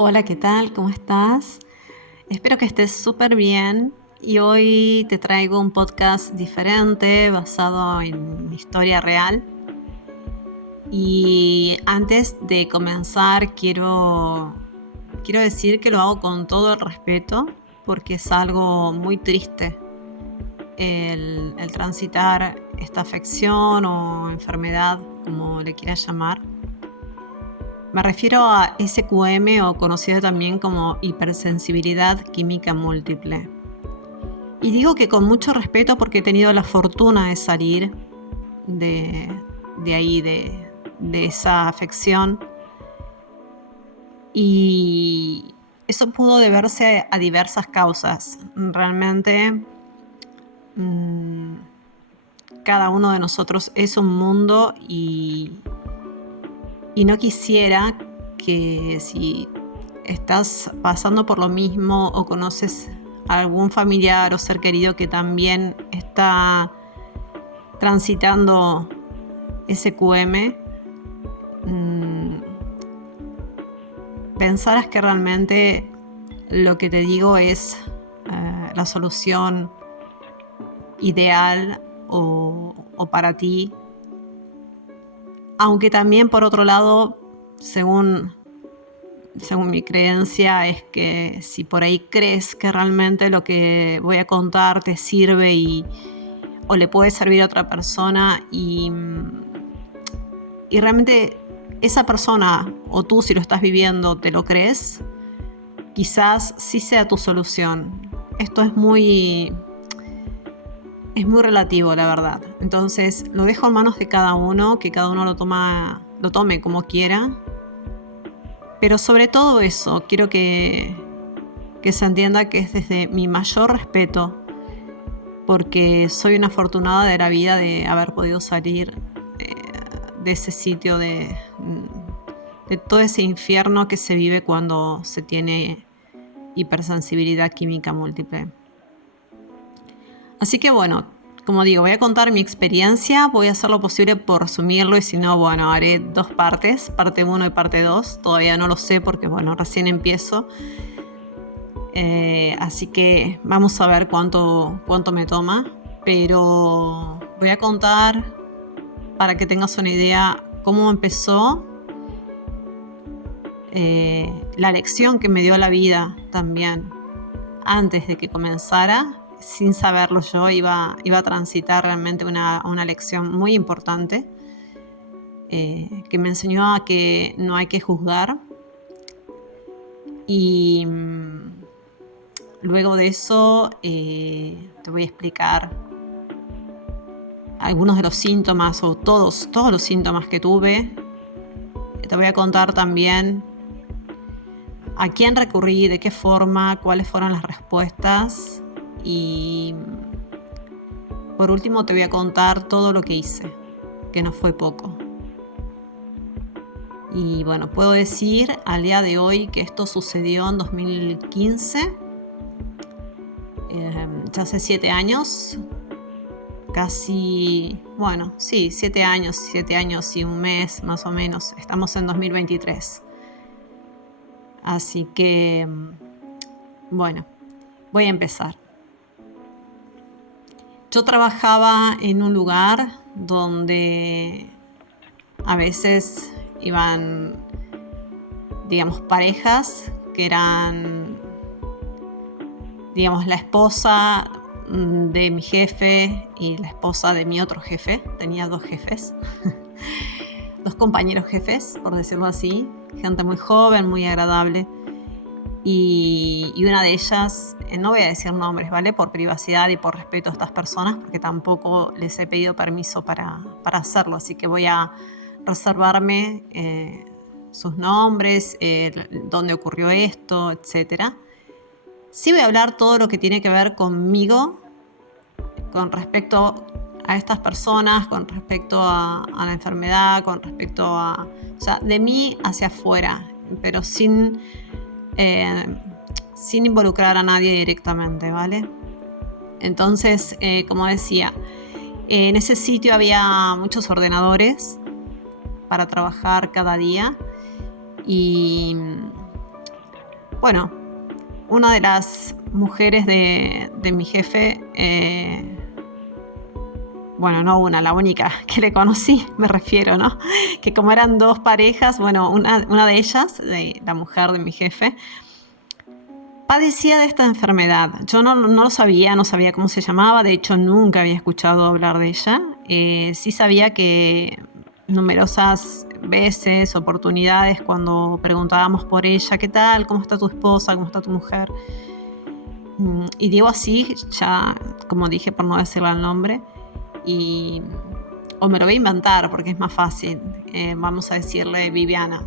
Hola, ¿qué tal? ¿Cómo estás? Espero que estés súper bien y hoy te traigo un podcast diferente basado en mi historia real. Y antes de comenzar, quiero decir que lo hago con todo el respeto porque es algo muy triste el transitar esta afección o enfermedad, como le quieras llamar. Me refiero a SQM o conocida también como hipersensibilidad química múltiple. Y digo que con mucho respeto porque he tenido la fortuna de salir de, de ahí, de esa afección. Y eso pudo deberse a diversas causas. Realmente mm, cada uno de nosotros es un mundo y no quisiera que si estás pasando por lo mismo o conoces a algún familiar o ser querido que también está transitando SQM, pensaras que realmente lo que te digo es la solución ideal o para ti. Aunque también por otro lado, según mi creencia, es que si por ahí crees que realmente lo que voy a contar te sirve o le puede servir a otra persona y realmente esa persona o tú, si lo estás viviendo, te lo crees, quizás sí sea tu solución. Esto es muy relativo, la verdad. Entonces lo dejo en manos de cada uno, que cada uno lo tome como quiera. Pero sobre todo eso, quiero que se entienda que es desde mi mayor respeto, porque soy una afortunada de la vida de haber podido salir de ese sitio, de todo ese infierno que se vive cuando se tiene hipersensibilidad química múltiple. Así que bueno, como digo, voy a contar mi experiencia, voy a hacer lo posible por resumirlo y si no, bueno, haré dos partes, parte 1 y parte 2. Todavía no lo sé porque, bueno, recién empiezo. Así que vamos a ver cuánto me toma. Pero voy a contar para que tengas una idea cómo empezó, la lección que me dio la vida también antes de que comenzara. Sin saberlo yo iba a transitar realmente una lección muy importante, que me enseñó a que no hay que juzgar. Y luego de eso te voy a explicar algunos de los síntomas o todos los síntomas que tuve. Te voy a contar también a quién recurrí, de qué forma, cuáles fueron las respuestas y por último te voy a contar todo lo que hice, que no fue poco. Y bueno, puedo decir al día de hoy que esto sucedió en 2015, ya hace 7 años, casi, bueno, sí, 7 años y un mes más o menos. Estamos en 2023. Así que, bueno, voy a empezar. Yo trabajaba en un lugar donde a veces iban, digamos, parejas que eran, digamos, la esposa de mi jefe y la esposa de mi otro jefe. Tenía dos jefes, dos compañeros jefes, por decirlo así. Gente muy joven, muy agradable. Y una de ellas, no voy a decir nombres, ¿vale? Por privacidad y por respeto a estas personas, porque tampoco les he pedido permiso para hacerlo, así que voy a reservarme sus nombres, dónde ocurrió esto, etc. Sí voy a hablar todo lo que tiene que ver conmigo, con respecto a estas personas, con respecto a la enfermedad, con respecto o sea, de mí hacia afuera, pero sin involucrar a nadie directamente, ¿vale? Entonces, como decía, en ese sitio había muchos ordenadores para trabajar cada día y Bueno, una de las mujeres de mi jefe, bueno, no una, la única que le conocí, me refiero, ¿no? Que como eran dos parejas, bueno, una de ellas, la mujer de mi jefe, padecía de esta enfermedad. Yo no lo sabía, no sabía cómo se llamaba, de hecho nunca había escuchado hablar de ella. Sí sabía que numerosas veces, oportunidades, cuando preguntábamos por ella, ¿qué tal? ¿Cómo está tu esposa? ¿Cómo está tu mujer? Y digo así, ya, como dije, por no decirle el nombre, o me lo voy a inventar porque es más fácil. Vamos a decirle Viviana.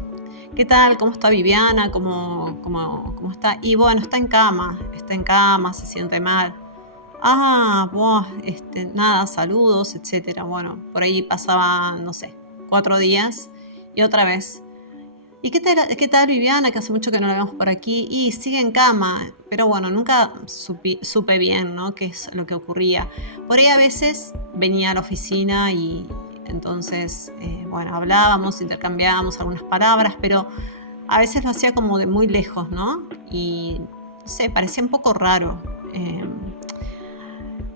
¿Qué tal? ¿Cómo está Viviana? ¿Cómo está? Y bueno, está en cama, se siente mal. Ah, vos, nada, saludos, etcétera. Bueno, por ahí pasaban, no sé, 4 días y otra vez. ¿Y qué tal Viviana? Que hace mucho que no la vemos por aquí. Y sigue en cama, pero bueno, nunca supe bien, ¿no? Qué es lo que ocurría. Por ahí a veces venía a la oficina y entonces, bueno, hablábamos, intercambiábamos algunas palabras, pero a veces lo hacía como de muy lejos, ¿no? Y, no sé, parecía un poco raro.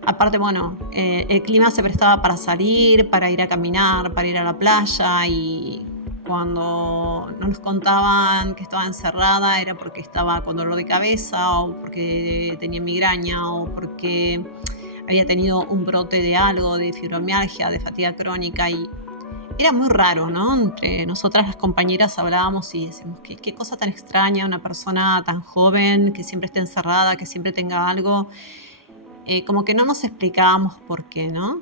Aparte, bueno, el clima se prestaba para salir, para ir a caminar, para ir a la playa, y cuando no nos contaban que estaba encerrada era porque estaba con dolor de cabeza o porque tenía migraña o porque había tenido un brote de algo, de fibromialgia, de fatiga crónica, y era muy raro, ¿no? Entre nosotras las compañeras hablábamos y decíamos, qué cosa tan extraña, una persona tan joven que siempre esté encerrada, que siempre tenga algo. Como que no nos explicábamos por qué, ¿no?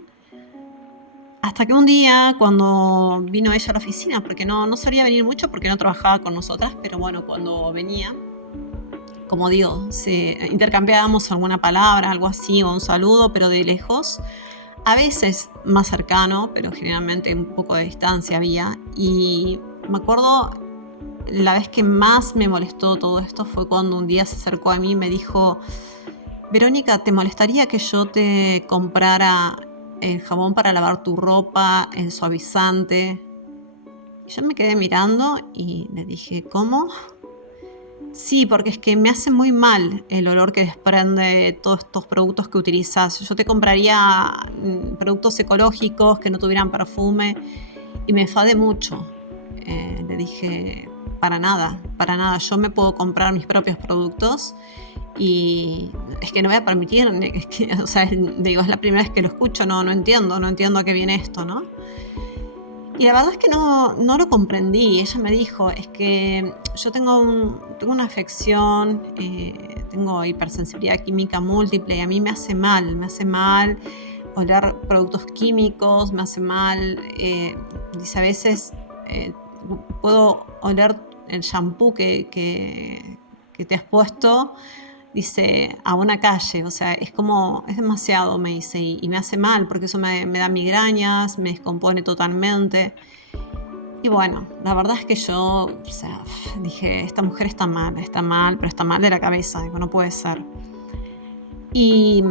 Hasta que un día, cuando vino ella a la oficina, porque no solía venir mucho porque no trabajaba con nosotras, pero bueno, cuando venía, como digo, intercambiábamos alguna palabra, algo así, o un saludo, pero de lejos. A veces más cercano, pero generalmente un poco de distancia había. Y me acuerdo, la vez que más me molestó todo esto fue cuando un día se acercó a mí y me dijo: Verónica, ¿te molestaría que yo te comprara el jabón para lavar tu ropa, el suavizante? Y yo me quedé mirando y le dije, ¿cómo? Sí, porque es que me hace muy mal el olor que desprende todos estos productos que utilizas. Yo te compraría productos ecológicos que no tuvieran perfume, y me enfadé mucho. Le dije, para nada, para nada. Yo me puedo comprar mis propios productos y es que no voy a permitir, es que, o sea, digo, es la primera vez que lo escucho, no entiendo a qué viene esto, ¿no? Y la verdad es que no lo comprendí. Ella me dijo, es que yo tengo una afección, tengo hipersensibilidad química múltiple y a mí me hace mal oler productos químicos, me hace mal, dice, a veces puedo oler el shampoo que te has puesto, dice, a una calle, o sea, es demasiado, me dice, y me hace mal porque eso me da migrañas, me descompone totalmente. Y bueno, la verdad es que yo, o sea, dije, esta mujer está mal, pero está mal de la cabeza, digo, no puede ser. Y,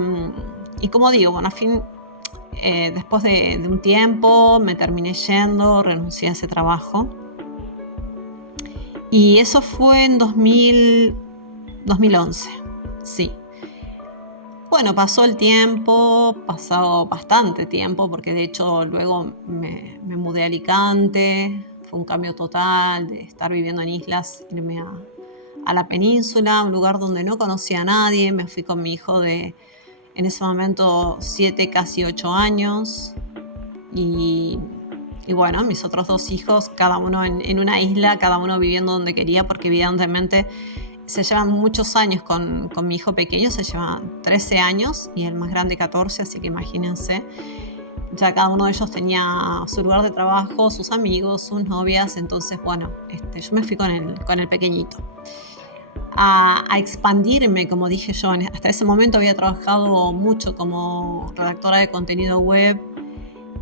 y como digo, bueno, a fin, después de un tiempo me terminé yendo, renuncié a ese trabajo. Y eso fue en 2011, sí. Bueno, pasó el tiempo, pasó bastante tiempo, porque de hecho luego me mudé a Alicante, fue un cambio total de estar viviendo en islas, irme a la península, un lugar donde no conocía a nadie. Me fui con mi hijo de, en ese momento, 7, casi 8 años, y bueno, mis otros 2 hijos, cada uno en una isla, cada uno viviendo donde quería, porque evidentemente se llevan muchos años con mi hijo pequeño, se llevan 13 años y el más grande 14, así que imagínense, ya cada uno de ellos tenía su lugar de trabajo, sus amigos, sus novias. Entonces, bueno, yo me fui con el pequeñito a expandirme, como dije yo. Hasta ese momento había trabajado mucho como redactora de contenido web,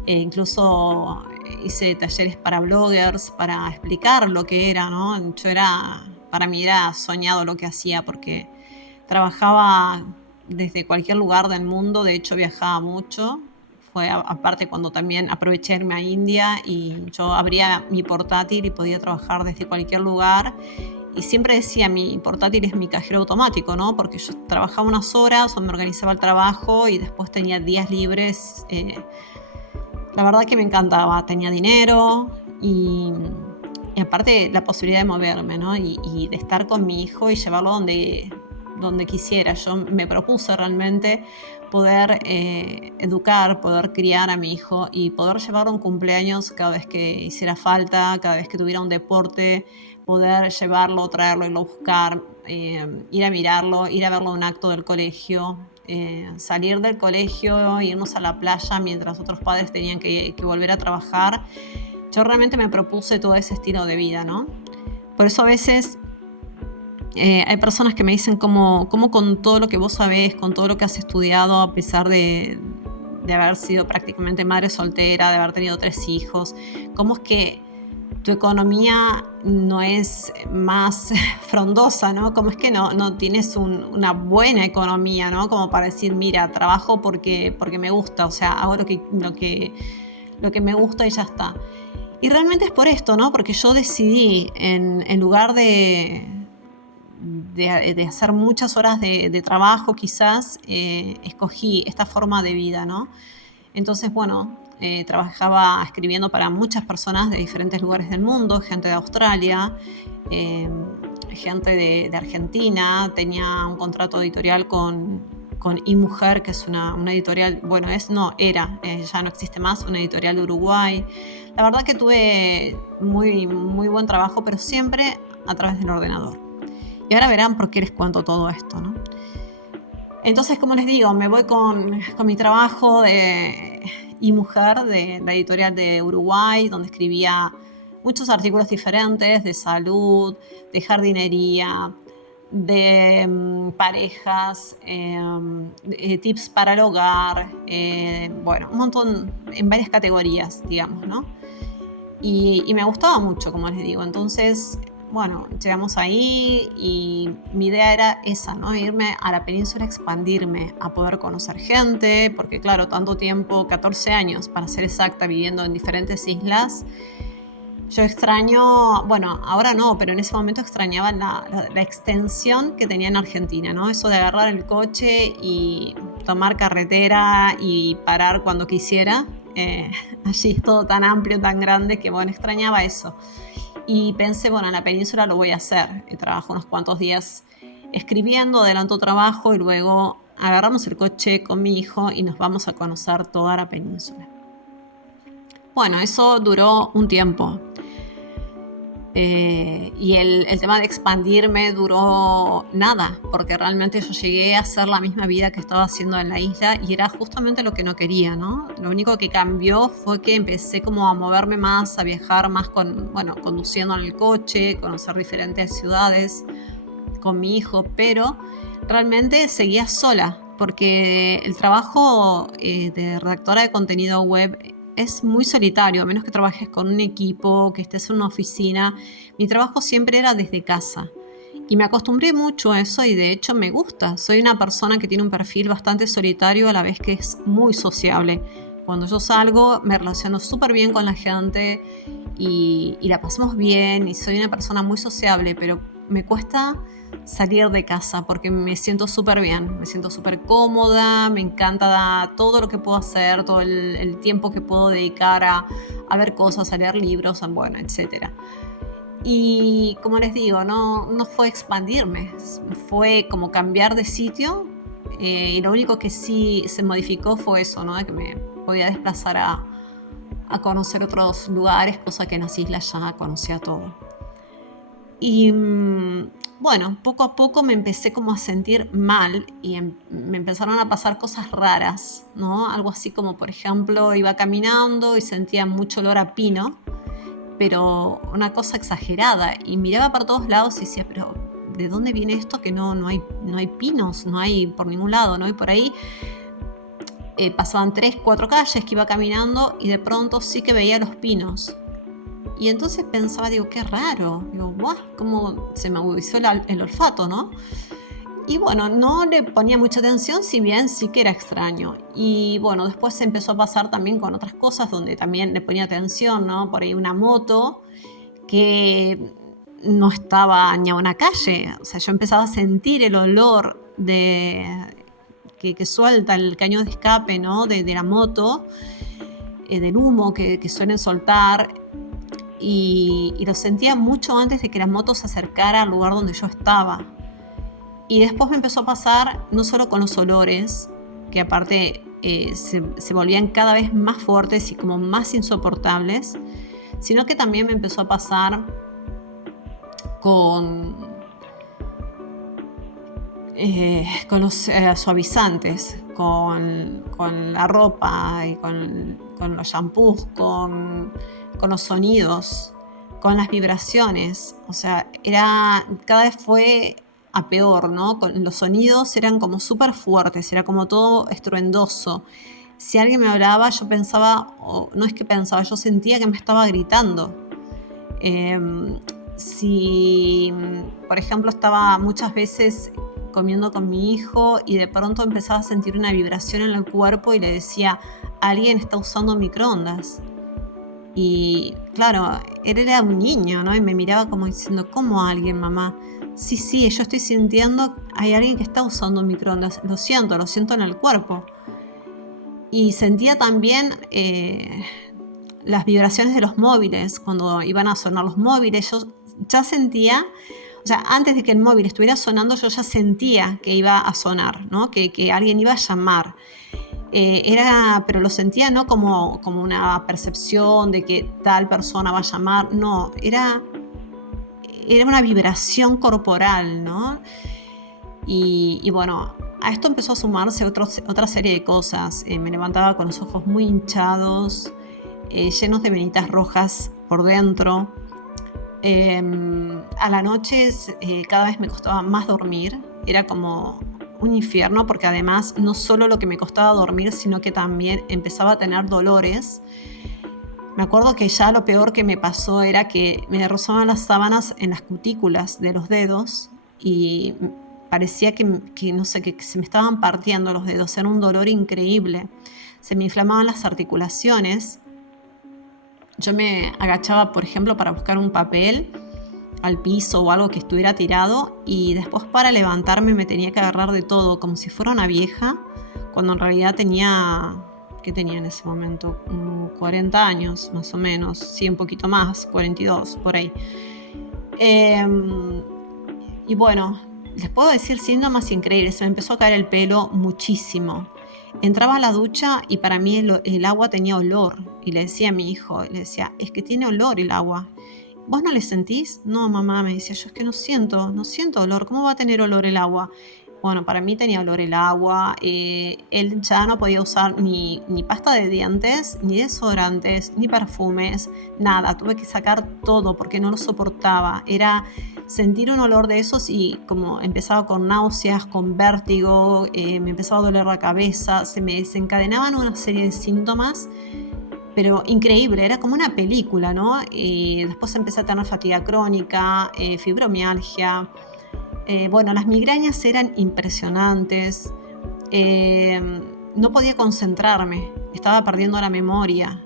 incluso hice talleres para bloggers para explicar lo que era, ¿no? Para mí era soñado lo que hacía, porque trabajaba desde cualquier lugar del mundo. De hecho, viajaba mucho. Fue aparte cuando también aproveché irme a India y yo abría mi portátil y podía trabajar desde cualquier lugar. y siempre decía, mi portátil es mi cajero automático, ¿no? Porque yo trabajaba unas horas o me organizaba el trabajo y después tenía días libres. La verdad que me encantaba, tenía dinero y aparte la posibilidad de moverme, ¿no? Y de estar con mi hijo y llevarlo donde quisiera. Yo me propuse realmente poder educar, poder criar a mi hijo y poder llevarlo a un cumpleaños cada vez que hiciera falta, cada vez que tuviera un deporte, poder llevarlo, traerlo, irlo a buscar, ir a mirarlo, ir a verlo a un acto del colegio, salir del colegio, irnos a la playa mientras otros padres tenían que volver a trabajar. Yo realmente me propuse todo ese estilo de vida, ¿no? Por eso a veces hay personas que me dicen cómo con todo lo que vos sabés, con todo lo que has estudiado, a pesar de haber sido prácticamente madre soltera, de haber tenido 3 hijos, cómo es que tu economía no es más frondosa, ¿no? Cómo es que no tienes una buena economía, ¿no? Como para decir, mira, trabajo porque me gusta, o sea, hago lo que me gusta y ya está. Y realmente es por esto, ¿no? Porque yo decidí, en lugar de hacer muchas horas de trabajo, quizás, escogí esta forma de vida, ¿no? Entonces, bueno, trabajaba escribiendo para muchas personas de diferentes lugares del mundo, gente de Australia, gente de Argentina, tenía un contrato editorial con iMujer, que es una editorial, bueno, era, ya no existe más, una editorial de Uruguay. La verdad que tuve muy, muy buen trabajo, pero siempre a través del ordenador. Y ahora verán por qué les cuento todo esto, ¿no? Entonces, como les digo, me voy con mi trabajo de iMujer, de la editorial de Uruguay, donde escribía muchos artículos diferentes de salud, de jardinería, de parejas, tips para el hogar, bueno, un montón, en varias categorías, digamos, ¿no? Y me gustaba mucho, como les digo. Entonces, bueno, llegamos ahí y mi idea era esa, ¿no? Irme a la península, expandirme, a poder conocer gente, porque claro, tanto tiempo, 14 años para ser exacta, viviendo en diferentes islas. Yo extraño, bueno, ahora no, pero en ese momento extrañaba la extensión que tenía en Argentina, ¿no? Eso de agarrar el coche y tomar carretera y parar cuando quisiera. Allí es todo tan amplio, tan grande, que bueno, extrañaba eso. Y pensé, bueno, en la península lo voy a hacer. Trabajo unos cuantos días escribiendo, adelanto trabajo y luego agarramos el coche con mi hijo y nos vamos a conocer toda la península. Bueno, eso duró un tiempo. Y el tema de expandirme duró nada, porque realmente yo llegué a hacer la misma vida que estaba haciendo en la isla y era justamente lo que no quería, ¿no? Lo único que cambió fue que empecé como a moverme más, a viajar más conduciendo en el coche, conocer diferentes ciudades con mi hijo, pero realmente seguía sola, porque el trabajo de redactora de contenido web es muy solitario, a menos que trabajes con un equipo, que estés en una oficina. Mi trabajo siempre era desde casa. Y me acostumbré mucho a eso y de hecho me gusta. Soy una persona que tiene un perfil bastante solitario a la vez que es muy sociable. Cuando yo salgo me relaciono súper bien con la gente y la pasamos bien y soy una persona muy sociable, pero me cuesta salir de casa porque me siento súper bien, me siento súper cómoda, me encanta todo lo que puedo hacer, todo el tiempo que puedo dedicar a ver cosas, a leer libros, bueno, etc. Y como les digo, no fue expandirme, fue como cambiar de sitio, y lo único que sí se modificó fue eso, ¿no? De que me podía desplazar a conocer otros lugares, cosa que en las islas ya conocía todo. Y bueno, poco a poco me empecé como a sentir mal y me empezaron a pasar cosas raras, ¿no? Algo así como, por ejemplo, iba caminando y sentía mucho olor a pino, pero una cosa exagerada, y miraba para todos lados y decía, pero ¿de dónde viene esto? Que no hay pinos, no hay por ningún lado, ¿no? Y por ahí pasaban 3, 4 calles que iba caminando y de pronto sí que veía los pinos. Y entonces pensaba, digo, qué raro. Digo, ¡buah! Cómo se me agudizó el olfato, ¿no? Y bueno, no le ponía mucha atención, si bien sí que era extraño. Y bueno, después se empezó a pasar también con otras cosas donde también le ponía atención, ¿no? Por ahí una moto que no estaba ni a una calle. O sea, yo empezaba a sentir el olor que suelta el caño de escape, ¿no? de la moto, del humo que suelen soltar. Y lo sentía mucho antes de que la moto se acercara al lugar donde yo estaba. Y después me empezó a pasar no solo con los olores, que aparte se volvían cada vez más fuertes y como más insoportables, sino que también me empezó a pasar con los suavizantes, con la ropa y con los shampoos, con los sonidos, con las vibraciones. O sea, cada vez fue a peor, ¿no? Los sonidos eran como súper fuertes, era como todo estruendoso. Si alguien me hablaba, yo pensaba, o no es que pensaba, yo sentía que me estaba gritando. Si, por ejemplo, estaba muchas veces comiendo con mi hijo y de pronto empezaba a sentir una vibración en el cuerpo y le decía, alguien está usando microondas. Y claro, él era un niño, ¿no? Y me miraba como diciendo, ¿cómo alguien, mamá? Sí, yo estoy sintiendo, hay alguien que está usando microondas. Lo siento en el cuerpo. Y sentía también las vibraciones de los móviles. Cuando iban a sonar los móviles, yo ya sentía, o sea, antes de que el móvil estuviera sonando, yo ya sentía que iba a sonar, ¿no? Que alguien iba a llamar. Pero lo sentía no como una percepción de que tal persona va a llamar, no, era una vibración corporal, ¿no? Y bueno, a esto empezó a sumarse otra serie de cosas. Me levantaba con los ojos muy hinchados, llenos de venitas rojas por dentro. A la noche cada vez me costaba más dormir, era como un infierno porque además no solo lo que me costaba dormir, sino que también empezaba a tener dolores. Me acuerdo que ya lo peor que me pasó era que me rozaban las sábanas en las cutículas de los dedos y parecía que no sé, que se me estaban partiendo los dedos, era un dolor increíble. Se me inflamaban las articulaciones. Yo me agachaba, por ejemplo, para buscar un papel al piso o algo que estuviera tirado y después para levantarme me tenía que agarrar de todo, como si fuera una vieja, cuando en realidad ¿qué tenía en ese momento? 40 años, más o menos, sí, un poquito más, 42, por ahí. Y bueno, les puedo decir síntomas increíbles, se me empezó a caer el pelo muchísimo. Entraba a la ducha y para mí el agua tenía olor. Y le decía a mi hijo, le decía, es que tiene olor el agua. ¿Vos no le sentís? No, mamá, me decía yo, es que no siento olor. ¿Cómo va a tener olor el agua? Bueno, para mí tenía olor el agua. Él ya no podía usar ni pasta de dientes, ni desodorantes, ni perfumes, nada. Tuve que sacar todo porque no lo soportaba. Era sentir un olor de esos y como empezaba con náuseas, con vértigo, me empezaba a doler la cabeza, se me desencadenaban una serie de síntomas, pero increíble, era como una película, ¿no? Y después empecé a tener fatiga crónica, fibromialgia. Bueno, las migrañas eran impresionantes. No podía concentrarme, estaba perdiendo la memoria.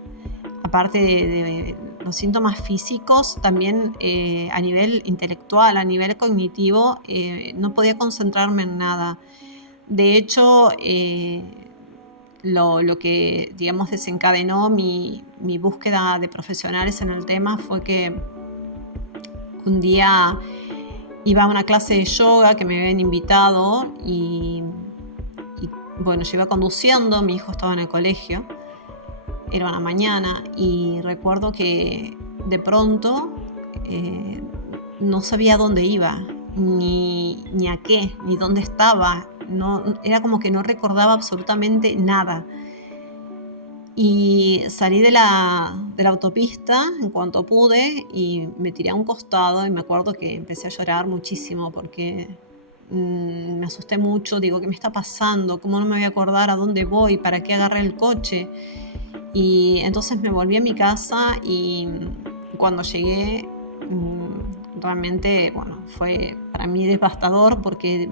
Aparte de los síntomas físicos, también a nivel intelectual, a nivel cognitivo, no podía concentrarme en nada. De hecho, lo que, digamos, desencadenó mi búsqueda de profesionales en el tema fue que un día iba a una clase de yoga que me habían invitado y bueno, yo iba conduciendo, mi hijo estaba en el colegio, era una mañana y recuerdo que de pronto no sabía dónde iba, ni a qué, ni dónde estaba. No, era como que no recordaba absolutamente nada. Y salí de la autopista en cuanto pude y me tiré a un costado y me acuerdo que empecé a llorar muchísimo porque me asusté mucho. Digo, ¿qué me está pasando? ¿Cómo no me voy a acordar a dónde voy? ¿Para qué agarré el coche? Y entonces me volví a mi casa y cuando llegué realmente, bueno, fue para mí devastador porque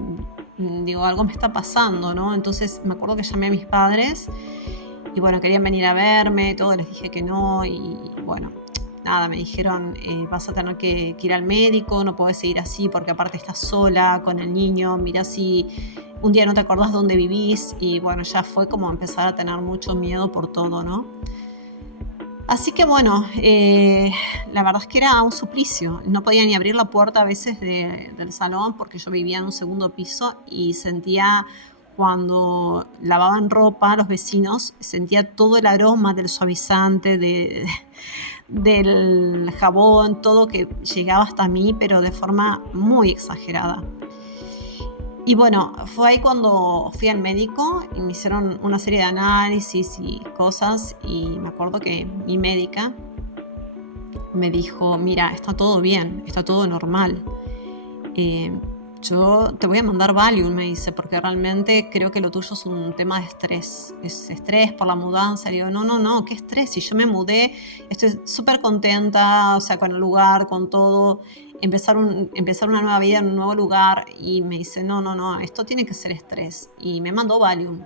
digo, algo me está pasando, ¿no? Entonces me acuerdo que llamé a mis padres y bueno, querían venir a verme, todos les dije que no y bueno, nada, me dijeron, vas a tener que ir al médico, no podés seguir así porque aparte estás sola con el niño, mirá si un día no te acordás dónde vivís. Y bueno, ya fue como empezar a tener mucho miedo por todo, ¿no? Así que bueno, la verdad es que era un suplicio. No podía ni abrir la puerta a veces del salón porque yo vivía en un segundo piso y sentía cuando lavaban ropa los vecinos, sentía todo el aroma del suavizante, del jabón, todo que llegaba hasta mí, pero de forma muy exagerada. Y bueno, fue ahí cuando fui al médico y me hicieron una serie de análisis y cosas, y me acuerdo que mi médica me dijo, mira, está todo bien, está todo normal. Eh, yo te voy a mandar Valium, me dice, porque realmente creo que lo tuyo es un tema de estrés. Es estrés por la mudanza. Y digo, no, ¿qué estrés? Si yo me mudé, estoy súper contenta, o sea, con el lugar, con todo. Empezar una nueva vida en un nuevo lugar. Y me dice, no, esto tiene que ser estrés. Y me mandó Valium.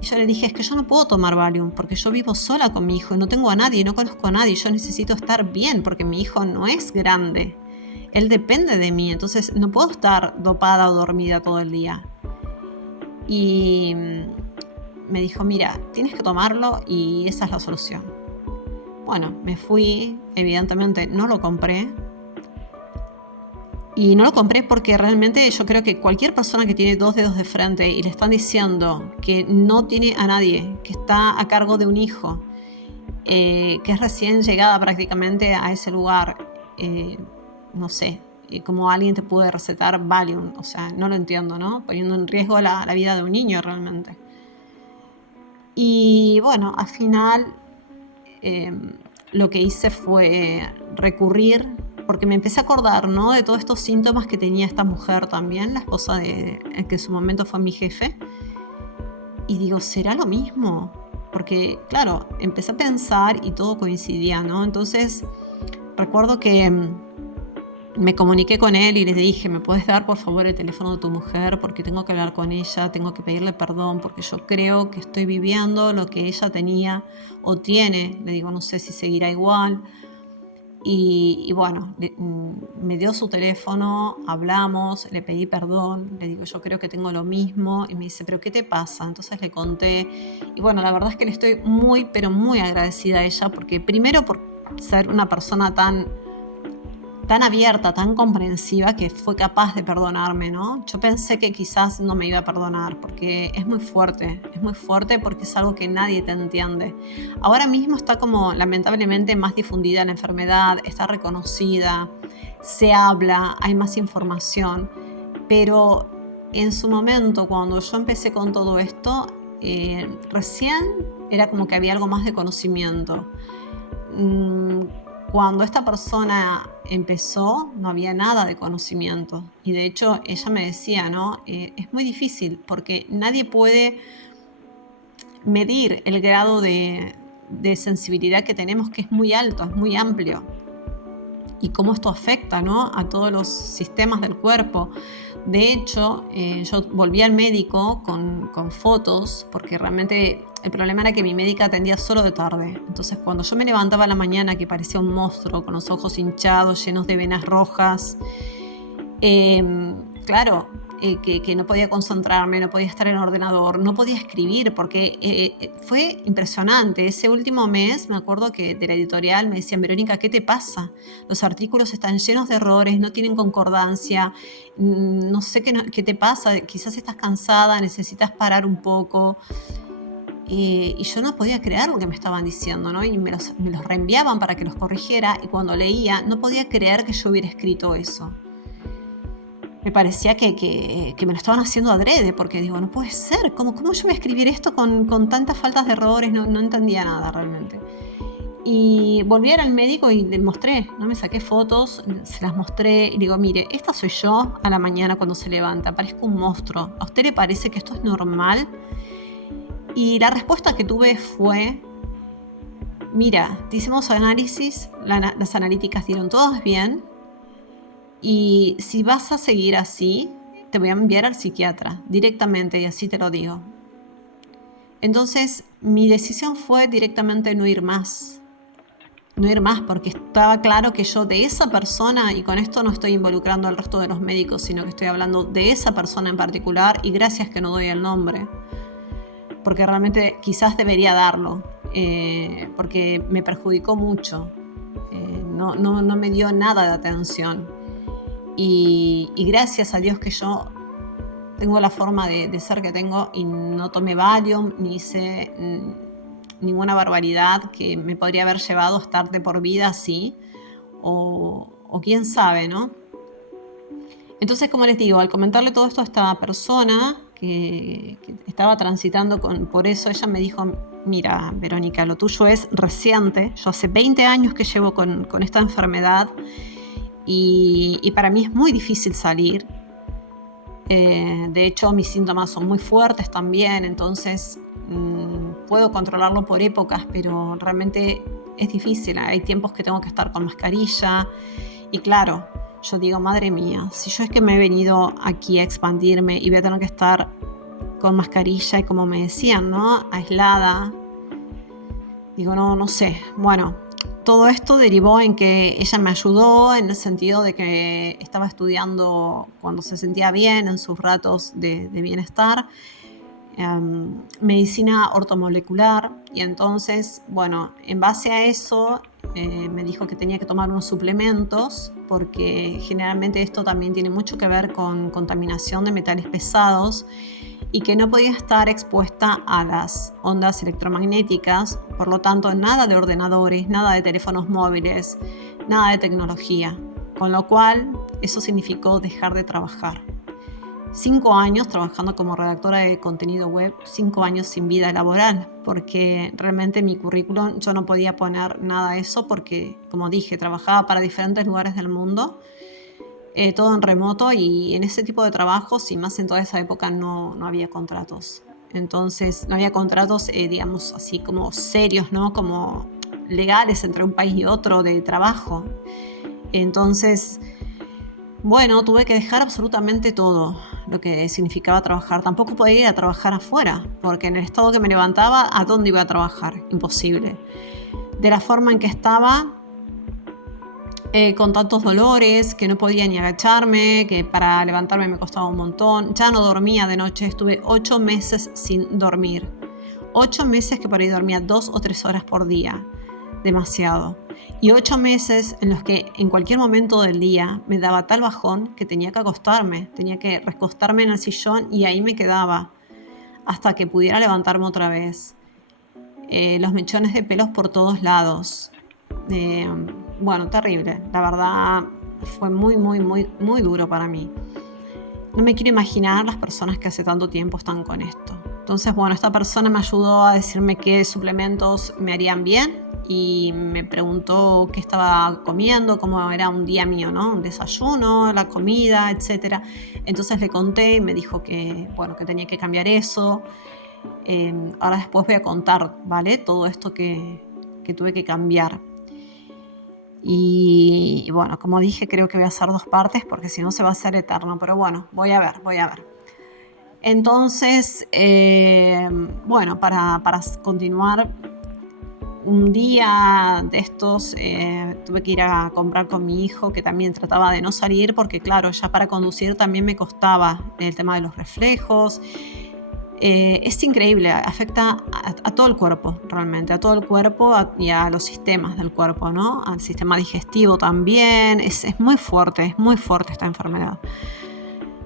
Y yo le dije, es que yo no puedo tomar Valium porque yo vivo sola con mi hijo y no tengo a nadie, no conozco a nadie. Yo necesito estar bien porque mi hijo no es grande. Él depende de mí, entonces no puedo estar dopada o dormida todo el día. Y me dijo, mira, tienes que tomarlo y esa es la solución. Bueno, me fui, evidentemente no lo compré. Y no lo compré porque realmente yo creo que cualquier persona que tiene 2 dedos de frente y le están diciendo que no tiene a nadie, que está a cargo de un hijo, que es recién llegada prácticamente a ese lugar, no sé, cómo alguien te puede recetar Valium, o sea, no lo entiendo, ¿no? Poniendo en riesgo la vida de un niño realmente. Y bueno, al final lo que hice fue recurrir, porque me empecé a acordar, ¿no? De todos estos síntomas que tenía esta mujer también, la esposa de que en su momento fue mi jefe. Y digo, ¿será lo mismo? Porque, claro, empecé a pensar y todo coincidía, ¿no? Entonces, recuerdo que me comuniqué con él y le dije, ¿me puedes dar por favor el teléfono de tu mujer? Porque tengo que hablar con ella, tengo que pedirle perdón, porque yo creo que estoy viviendo lo que ella tenía o tiene. Le digo, no sé si seguirá igual. Y bueno, me dio su teléfono, hablamos, le pedí perdón, le digo, yo creo que tengo lo mismo, y me dice, ¿pero qué te pasa? Entonces le conté, y bueno, la verdad es que le estoy muy, pero muy agradecida a ella, porque primero por ser una persona tan abierta, tan comprensiva, que fue capaz de perdonarme, ¿no? Yo pensé que quizás no me iba a perdonar, porque es muy fuerte porque es algo que nadie te entiende. Ahora mismo está como lamentablemente más difundida la enfermedad, está reconocida, se habla, hay más información, pero en su momento, cuando yo empecé con todo esto, recién era como que había algo más de conocimiento. Cuando esta persona empezó, no había nada de conocimiento. Y de hecho, ella me decía, ¿no? Es muy difícil porque nadie puede medir el grado de sensibilidad que tenemos, que es muy alto, es muy amplio. Y cómo esto afecta, ¿no? A todos los sistemas del cuerpo. De hecho, yo volví al médico con fotos, porque realmente el problema era que mi médica atendía solo de tarde. Entonces, cuando yo me levantaba a la mañana, que parecía un monstruo, con los ojos hinchados, llenos de venas rojas, claro, que no podía concentrarme, no podía estar en el ordenador, no podía escribir, porque fue impresionante. Ese último mes me acuerdo que de la editorial me decían, Verónica, ¿qué te pasa? Los artículos están llenos de errores, no tienen concordancia, no sé qué te pasa, quizás estás cansada, necesitas parar un poco. Y yo no podía creer lo que me estaban diciendo, ¿no? Y me los reenviaban para que los corrigiera, y cuando leía no podía creer que yo hubiera escrito eso. Me parecía que me lo estaban haciendo adrede, porque digo, no puede ser, ¿cómo yo voy a escribir esto con tantas faltas de errores? No entendía nada realmente. Y volví a ir al médico y le mostré, ¿no? Me saqué fotos, se las mostré y digo, mire, esta soy yo a la mañana cuando se levanta, parezco un monstruo. ¿A usted le parece que esto es normal? Y la respuesta que tuve fue, mira, te hicimos análisis, las analíticas dieron todas bien, y si vas a seguir así, te voy a enviar al psiquiatra directamente, y así te lo digo. Entonces, mi decisión fue directamente no ir más. no ir más, porque estaba claro que yo de esa persona, y con esto no estoy involucrando al resto de los médicos, sino que estoy hablando de esa persona en particular, y gracias que no doy el nombre, porque realmente quizás debería darlo, porque me perjudicó mucho, no me dio nada de atención, y gracias a Dios que yo tengo la forma de ser que tengo y no tomé Valium, ni hice ninguna barbaridad que me podría haber llevado a estar de por vida así, o quién sabe, ¿no? Entonces, como les digo, al comentarle todo esto a esta persona que estaba transitando por eso, ella me dijo, mira, Verónica, lo tuyo es reciente, yo hace 20 años que llevo con esta enfermedad y para mí es muy difícil salir. De hecho, mis síntomas son muy fuertes también, entonces puedo controlarlo por épocas, pero realmente es difícil. Hay tiempos que tengo que estar con mascarilla y claro, yo digo, madre mía, si yo es que me he venido aquí a expandirme y voy a tener que estar con mascarilla y como me decían, ¿no? Aislada. Digo, no sé. Bueno, todo esto derivó en que ella me ayudó en el sentido de que estaba estudiando cuando se sentía bien, en sus ratos de bienestar, medicina ortomolecular, y entonces, bueno, en base a eso me dijo que tenía que tomar unos suplementos porque generalmente esto también tiene mucho que ver con contaminación de metales pesados y que no podía estar expuesta a las ondas electromagnéticas, por lo tanto nada de ordenadores, nada de teléfonos móviles, nada de tecnología, con lo cual eso significó dejar de trabajar. 5 años trabajando como redactora de contenido web, 5 años sin vida laboral, porque realmente en mi currículum yo no podía poner nada de eso porque, como dije, trabajaba para diferentes lugares del mundo, todo en remoto, y en ese tipo de trabajos, y más en toda esa época, no había contratos. Entonces, no había contratos, digamos, así como serios, ¿no? Como legales entre un país y otro de trabajo. Entonces, bueno, tuve que dejar absolutamente todo lo que significaba trabajar. Tampoco podía ir a trabajar afuera, porque en el estado que me levantaba, ¿a dónde iba a trabajar? Imposible. De la forma en que estaba, con tantos dolores, que no podía ni agacharme, que para levantarme me costaba un montón. Ya no dormía de noche, estuve 8 meses sin dormir. 8 meses que por ahí dormía 2 o 3 horas por día. Demasiado. Y 8 meses en los que en cualquier momento del día me daba tal bajón que tenía que acostarme, tenía que recostarme en el sillón y ahí me quedaba hasta que pudiera levantarme otra vez. Los mechones de pelos por todos lados. Bueno, terrible. La verdad fue muy, muy, muy, muy duro para mí. No me quiero imaginar las personas que hace tanto tiempo están con esto. Entonces, bueno, esta persona me ayudó a decirme qué suplementos me harían bien y me preguntó qué estaba comiendo, cómo era un día mío, ¿no? Un desayuno, la comida, etc. Entonces le conté y me dijo que, bueno, que tenía que cambiar eso. Ahora después voy a contar, ¿vale? Todo esto que tuve que cambiar. Y bueno, como dije, creo que voy a hacer 2 partes porque si no se va a hacer eterno. Pero bueno, voy a ver. Entonces, bueno, para continuar, un día de estos tuve que ir a comprar con mi hijo, que también trataba de no salir porque, claro, ya para conducir también me costaba el tema de los reflejos. Es increíble, afecta a todo el cuerpo, realmente, a todo el cuerpo y a los sistemas del cuerpo, ¿no? Al sistema digestivo también. Es muy fuerte esta enfermedad.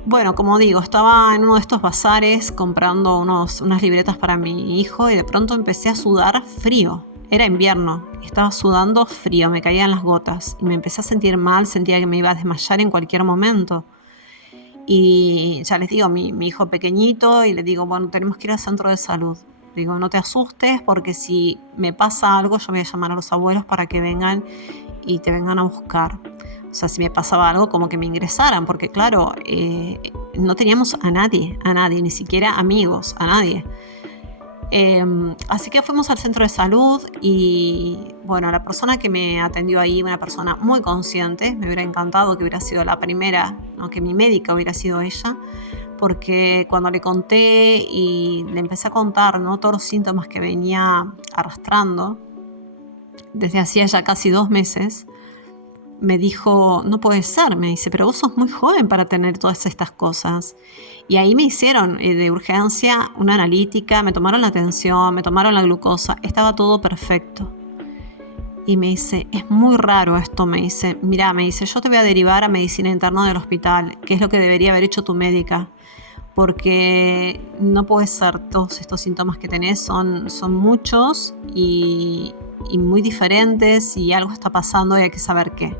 Bueno, como digo, estaba en uno de estos bazares comprando unas libretas para mi hijo y de pronto empecé a sudar frío. Era invierno, estaba sudando frío, me caían las gotas y me empecé a sentir mal, sentía que me iba a desmayar en cualquier momento. Y ya les digo, mi hijo pequeñito, y le digo, bueno, tenemos que ir al centro de salud. Digo, no te asustes porque si me pasa algo, yo voy a llamar a los abuelos para que vengan y te vengan a buscar. O sea, si me pasaba algo, como que me ingresaran, porque claro, no teníamos a nadie, ni siquiera amigos, a nadie. Así que fuimos al centro de salud y bueno, la persona que me atendió ahí, una persona muy consciente, me hubiera encantado que hubiera sido la primera, ¿no? Que mi médica hubiera sido ella, porque cuando le conté y le empecé a contar, ¿no? Todos los síntomas que venía arrastrando, desde hacía ya casi 2 meses, me dijo, no puede ser, me dice, pero vos sos muy joven para tener todas estas cosas. Y ahí me hicieron de urgencia una analítica, me tomaron la tensión, me tomaron la glucosa, estaba todo perfecto. Y me dice, es muy raro esto, me dice, mira, me dice, yo te voy a derivar a medicina interna del hospital, que es lo que debería haber hecho tu médica, porque no puede ser, todos estos síntomas que tenés son muchos y muy diferentes y algo está pasando y hay que saber qué.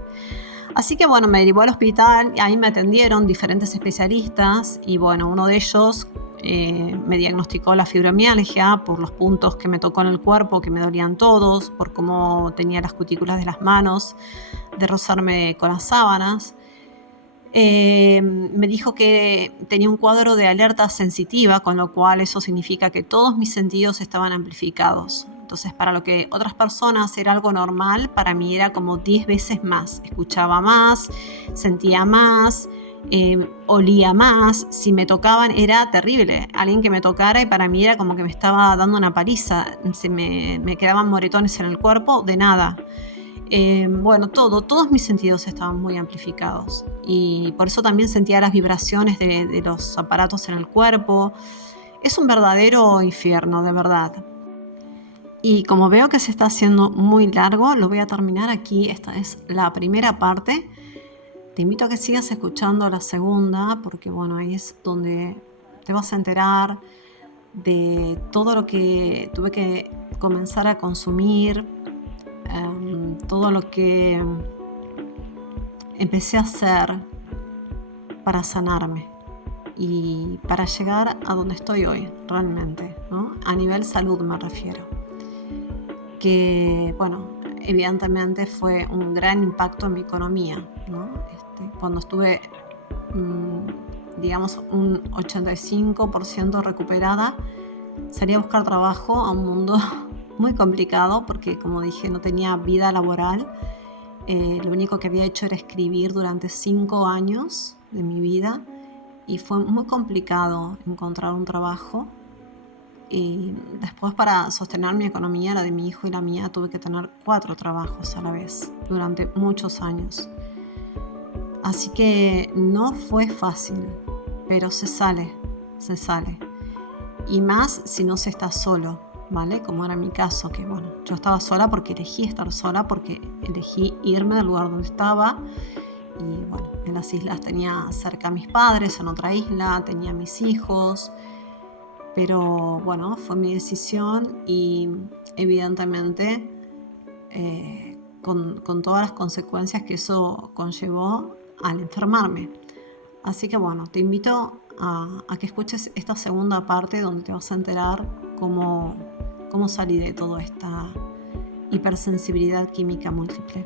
Así que bueno, me derivó al hospital, ahí me atendieron diferentes especialistas y bueno, uno de ellos me diagnosticó la fibromialgia por los puntos que me tocó en el cuerpo, que me dolían todos, por cómo tenía las cutículas de las manos, de rozarme con las sábanas. Me dijo que tenía un cuadro de alerta sensitiva, con lo cual eso significa que todos mis sentidos estaban amplificados. Entonces, para lo que otras personas era algo normal, para mí era como 10 veces más. Escuchaba más, sentía más, olía más. Si me tocaban era terrible. Alguien que me tocara y para mí era como que me estaba dando una paliza. Me quedaban moretones en el cuerpo de nada. Bueno, todos mis sentidos estaban muy amplificados y por eso también sentía las vibraciones de los aparatos en el cuerpo. Es un verdadero infierno, de verdad. Y como veo que se está haciendo muy largo, lo voy a terminar aquí. Esta es la primera parte. Te invito a que sigas escuchando la segunda, porque bueno, ahí es donde te vas a enterar de todo lo que tuve que comenzar a consumir, todo lo que empecé a hacer para sanarme y para llegar a donde estoy hoy, realmente, ¿no? A nivel salud me refiero. Que, bueno, evidentemente fue un gran impacto en mi economía, ¿no? Cuando estuve, digamos, un 85% recuperada, salí a buscar trabajo a un mundo muy complicado porque, como dije, no tenía vida laboral. Lo único que había hecho era escribir durante 5 años de mi vida y fue muy complicado encontrar un trabajo. Y después, para sostener mi economía, la de mi hijo y la mía, tuve que tener 4 trabajos a la vez durante muchos años. Así que no fue fácil, pero se sale. Y más si no se está solo, ¿vale? Como era mi caso, que bueno, yo estaba sola porque elegí estar sola, porque elegí irme del lugar donde estaba. Y bueno, en las islas tenía cerca a mis padres, en otra isla tenía a mis hijos. Pero bueno, fue mi decisión y evidentemente con todas las consecuencias que eso conllevó al enfermarme. Así que bueno, te invito a que escuches esta segunda parte donde te vas a enterar cómo salí de toda esta hipersensibilidad química múltiple.